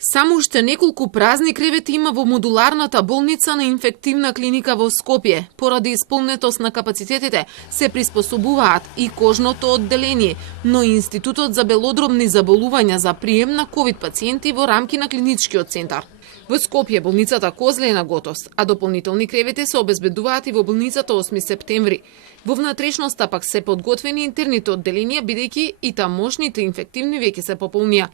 Само уште неколку празни кревети има во модуларната болница на инфективна клиника во Скопје. Поради исполнетост на капацитетите се приспособуваат и кожното одделение, но и Институтот за белодробни заболувања за прием на ковид пациенти во рамки на клиничкиот центар. Во Скопје болницата Козле е на готовност, а дополнителни кревети се обезбедуваат и во болницата 8 септември. Во внатрешноста пак се подготвени интерните одделенија, бидејќи и тамошните инфективни веќе се пополнија.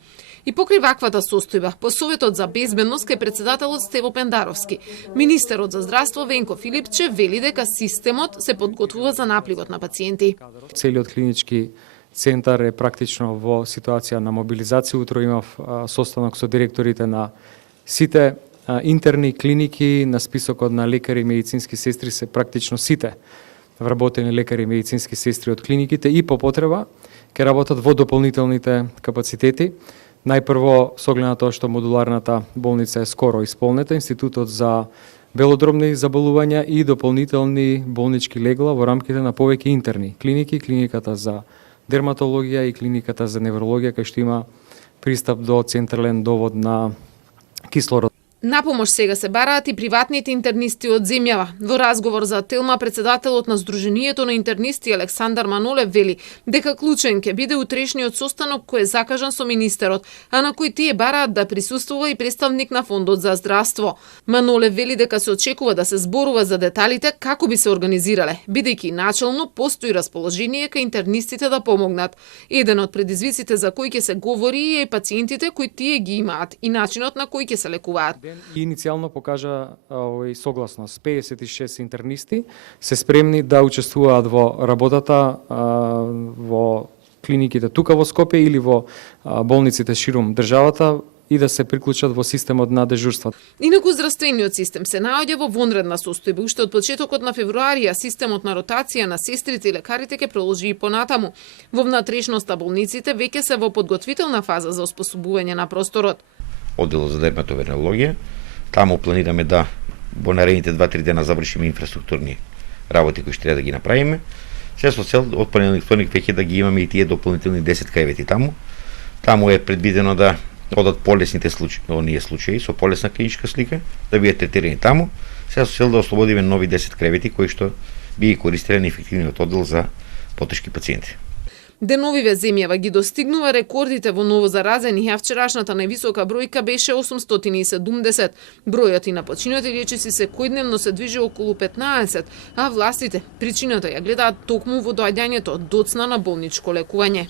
И покрај ваквата состојба, по Советот за безбедност кај председателот Стево Пендаровски, министерот за здравство Венко Филипче вели дека системот се подготвува за напливот на пациенти. Целиот клинички центар е практично во ситуација на мобилизација. Утро имав состанок со директорите на сите интерни клиники, на списокот на лекари и медицински сестри се практично сите вработени лекари и медицински сестри од клиниките и по потреба ќе работат во дополнителните капацитети. Најпрво, со оглед на тоа што модуларната болница е скоро исполнета, Институтот за белодробни заболувања и дополнителни болнички легла во рамките на повеќе интерни клиники, клиниката за дерматологија и клиниката за неврологија, кај што има пристап до централен довод на кислород. На помош сега се бараат и приватните интернисти од земјава. Во разговор за Телма, председателот на Сдруженијето на интернисти Александар Манолев вели дека клучен ќе биде утрешниот состанок кој е закажан со министерот, а на кој тие бараат да присуствува и представник на Фондот за здравство. Манолев вели дека се очекува да се зборува за деталите како би се организирале, бидејќи начелно постои расположение кај интернистите да помогнат. Еден од предизвиците за кои ќе се говори е пациентите кои тие ги имаат и начинот на кој ќе се лекуваат. И иницијално покажа согласност. 56 интернисти се спремни да учествуваат во работата во клиниките тука во Скопје или во болниците ширум државата и да се приклучат во системот на дежурства. Инаку здравствениот систем се наоѓа во вонредна состојба. Уште од почетокот на февруари системот на ротација на сестрите и лекарите ќе продолжи и понатаму. Во внатрешноста болниците веќе се во подготвителна фаза за оспособување на просторот. Одделот за дерматовенерологија. Таму планираме да во наредните 2-3 дена завршиме инфраструктурни работи кои што треба да ги направиме. Се со цел од понеделник вторник веќе да ги имаме и тие дополнителни 10 кревети таму. Таму е предвидено да одат полесните случаи со полесна клиничка слика, да бидат третирани таму. Се со цел да ослободиме нови 10 кревети кои што би ги користеле на ефективниот оддел за потешки пациенти. Деновиве земјава ги достигнува рекордите во новозаразени, а вчерашната највисока бројка беше 870. Бројот и на починати речиси секојдневно се движи околу 15, а властите причината ја гледаат токму во доаѓањето доцна на болничко лекување.